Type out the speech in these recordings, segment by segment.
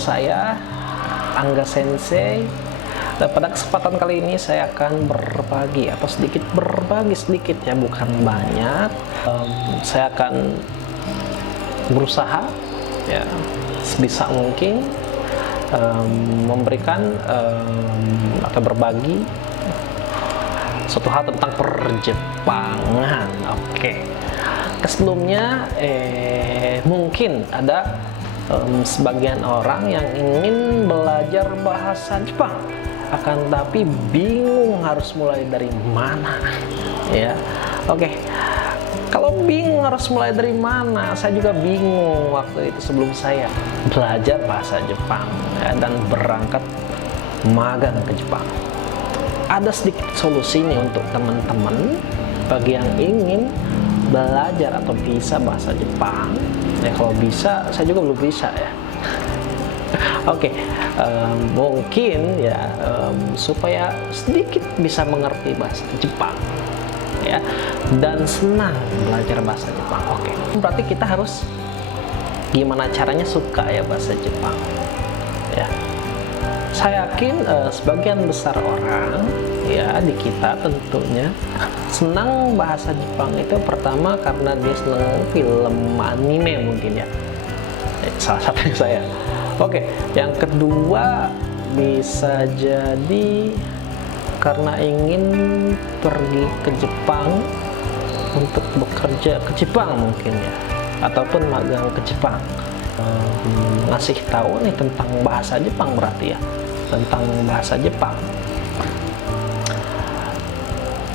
saya Angga Sensei. Dan pada kesempatan kali ini saya akan berbagi atau berbagi sedikit ya, bukan banyak. Saya akan berusaha ya sebisa mungkin memberikan atau berbagi suatu hal tentang perjepangan. Oke. Sebelumnya mungkin ada sebagian orang yang ingin belajar bahasa Jepang, akan tapi bingung harus mulai dari mana ya. Oke, kalau bingung harus mulai dari mana, saya juga bingung waktu itu sebelum saya belajar bahasa Jepang ya, dan berangkat magang ke Jepang. Ada sedikit solusi nih untuk teman-teman bagi yang ingin belajar atau bisa bahasa Jepang ya. Kalau bisa, saya juga belum bisa ya. Oke, mungkin ya supaya sedikit bisa mengerti bahasa Jepang ya dan senang belajar bahasa Jepang. Oke, berarti kita harus gimana caranya suka ya bahasa Jepang ya. Saya yakin sebagian besar orang ya di kita tentunya senang bahasa Jepang itu pertama karena dia senang film anime mungkin ya. Salah satunya saya. Oke, yang kedua bisa jadi karena ingin pergi ke Jepang untuk bekerja ke Jepang mungkin ya, ataupun magang ke Jepang. Ngasih tahu nih tentang bahasa Jepang berarti ya, tentang bahasa Jepang.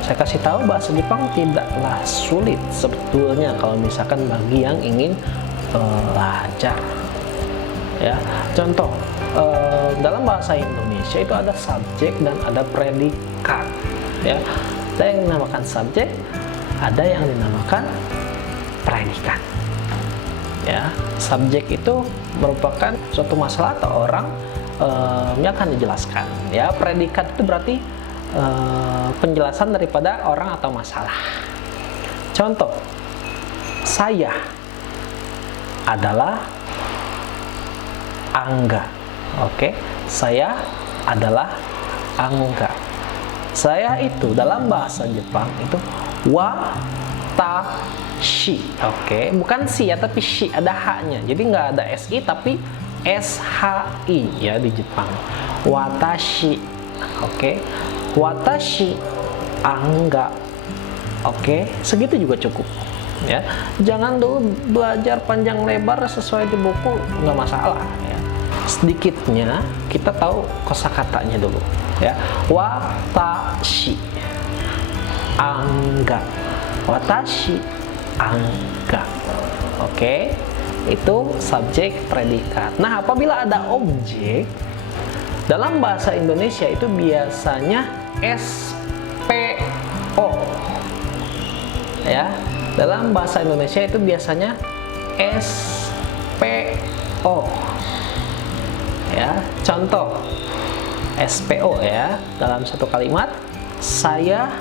Saya kasih tahu bahasa Jepang tidaklah sulit sebetulnya kalau misalkan bagi yang ingin belajar. Ya, contoh dalam bahasa Indonesia itu ada subjek dan ada predikat ya. Ada yang dinamakan subjek, ada yang dinamakan predikat ya. Subjek itu merupakan suatu masalah atau orang yang akan dijelaskan ya. Predikat itu berarti penjelasan daripada orang atau masalah. Contoh, saya adalah Angga. Oke, saya adalah Angga. Saya itu dalam bahasa Jepang itu watashi. Oke, bukan si ya, tapi shi, ada h-nya. Jadi nggak ada si tapi shi ya di Jepang. Watashi. Oke, watashi Angga. Oke, segitu juga cukup ya. Jangan dulu belajar panjang lebar sesuai di buku, nggak masalah ya. Sedikitnya kita tahu kosakatanya dulu ya. Watashi Angga, watashi Angga. Oke, itu subjek predikat. Nah, apabila ada objek dalam bahasa Indonesia itu biasanya SPO ya. Dalam bahasa Indonesia itu biasanya SPO ya. Contoh SPO ya, dalam satu kalimat, saya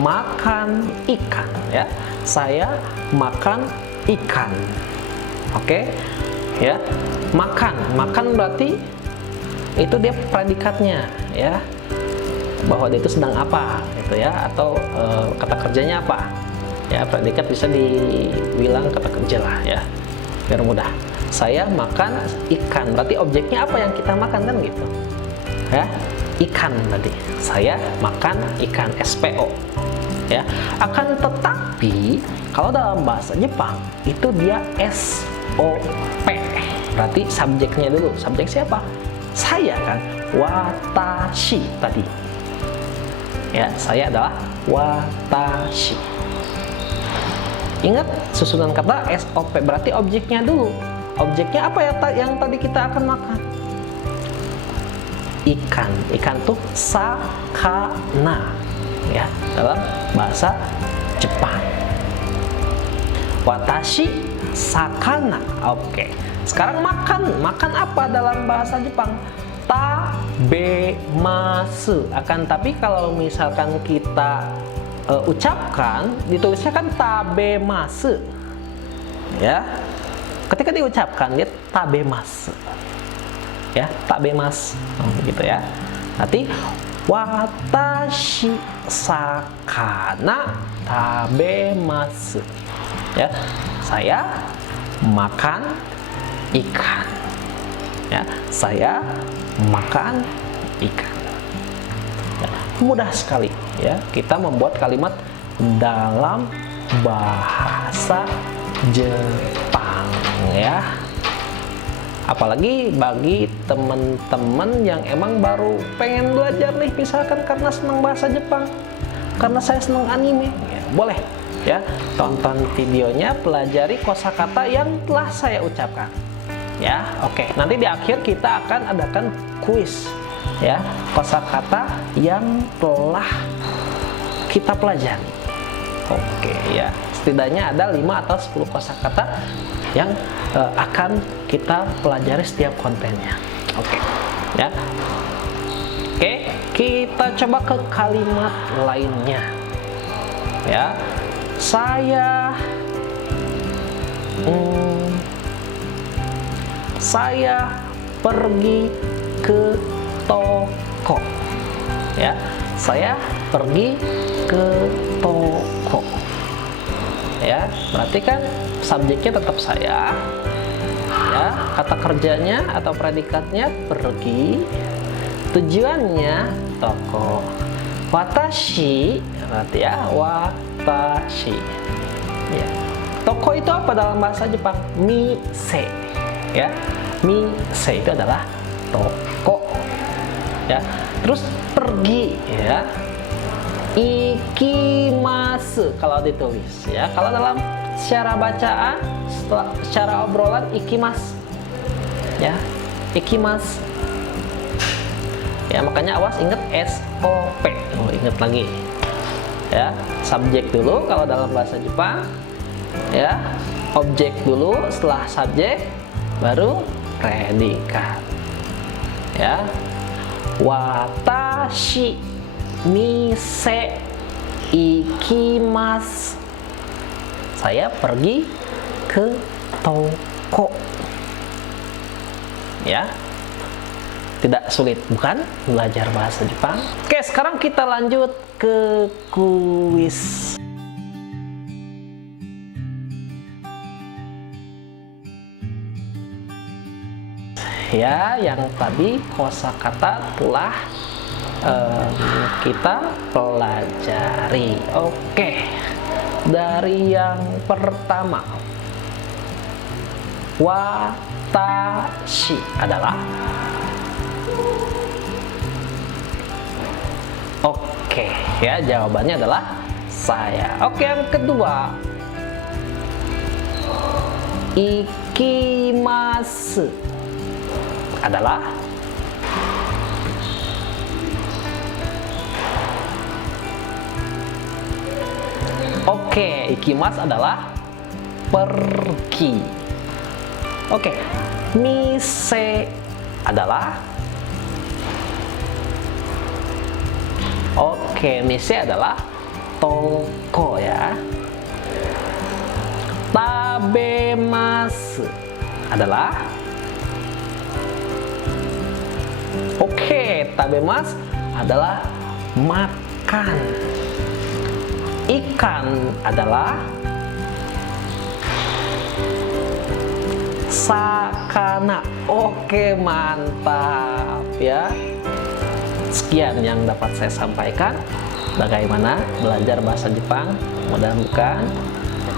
makan ikan ya. Saya makan ikan. Oke ya. Makan berarti itu dia predikatnya ya, bahwa dia itu sedang apa gitu ya, atau kata kerjanya apa ya. Predikat bisa dibilang kata kerja lah ya, biar mudah. Saya makan ikan, berarti objeknya apa yang kita makan kan gitu ya, ikan tadi. Saya makan ikan, SPO ya. Akan tetapi kalau dalam bahasa Jepang itu dia SOP, berarti subjeknya dulu. Subjek siapa? Saya kan, watashi tadi ya. Saya adalah watashi. Ingat susunan kata SOP, berarti objeknya dulu. Objeknya apa ya yang tadi kita akan makan? Ikan. Ikan tuh sakana ya dalam bahasa Jepang. Watashi sakana. Oke. Sekarang makan apa dalam bahasa Jepang? Tabemasu. Akan tapi kalau misalkan kita ucapkan, ditulisnya kan tabemasu ya. Ketika diucapkan dia tabemasu. ya, tabemasu gitu ya. Nanti watashi sakana tabemasu, ya, saya makan ikan, ya, saya makan ikan. Ya, mudah sekali ya kita membuat kalimat dalam bahasa Jepang ya. Apalagi bagi teman-teman yang emang baru pengen belajar nih, misalkan karena senang bahasa Jepang, karena saya senang anime, ya, boleh ya tonton videonya, pelajari kosakata yang telah saya ucapkan ya. Oke, nanti di akhir kita akan adakan kuis ya, kosakata yang telah kita pelajari. Oke ya, setidaknya ada 5 atau 10 kosakata yang akan kita pelajari setiap kontennya. Oke ya. Oke, kita coba ke kalimat lainnya ya. Saya pergi ke toko ya. Saya pergi ke toko ya, berarti kan subjeknya tetap saya ya, kata kerjanya atau predikatnya pergi, tujuannya toko. Watashi berarti ya, watashi ya. Toko itu apa dalam bahasa Jepang? Mise ya. Mise itu adalah toko ya. Terus pergi ya, ikimasu kalau ditulis ya. Kalau dalam secara bacaan, secara obrolan ikimasu ya, ikimasu ya. Makanya awas inget SOP. Inget lagi ya, subjek dulu kalau dalam bahasa Jepang ya, objek dulu, setelah subjek baru predikat ya. Watashi mise ikimasu, saya pergi ke toko ya. Tidak sulit bukan belajar bahasa Jepang? Oke, sekarang kita lanjut ke kuis. Ya, yang tadi kosakata telah kita pelajari. Oke, dari yang pertama, watashi adalah, oke ya, jawabannya adalah saya. Oke, yang kedua, ikimasu adalah, oke, ikimasu adalah pergi. Oke, mise adalah, oke, mise adalah toko ya. Tabemasu adalah, oke, tabemasu adalah makan. Ikan adalah sakana. Oke, mantap ya. Sekian yang dapat saya sampaikan. Bagaimana belajar bahasa Jepang? Mudah-mudahan bukan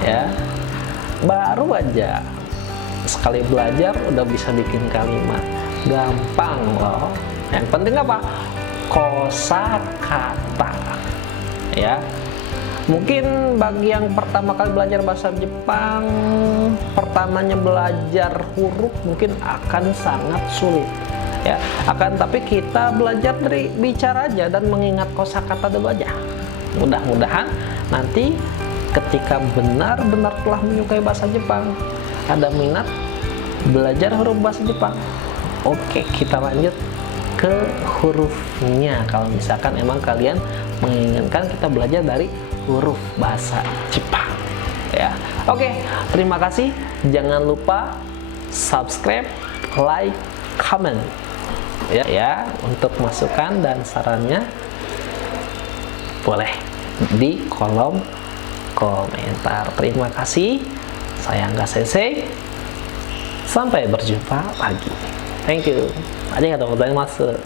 ya. Baru aja sekali belajar udah bisa bikin kalimat. Gampang loh. Yang penting apa? Kosakata ya. Mungkin bagi yang pertama kali belajar bahasa Jepang, pertamanya belajar huruf mungkin akan sangat sulit ya. Tapi kita belajar dari bicara aja dan mengingat kosakata dulu aja. Mudah-mudahan nanti ketika benar-benar telah menyukai bahasa Jepang, ada minat belajar huruf bahasa Jepang, oke, kita lanjut ke hurufnya. Kalau misalkan emang kalian menginginkan kita belajar dari huruf bahasa Jepang ya. Oke, terima kasih. Jangan lupa subscribe, like, comment. ya. Untuk masukan dan sarannya boleh di kolom komentar. Terima kasih. Saya Angga Sensei. Sampai berjumpa lagi. Thank you. Arigatou gozaimasu.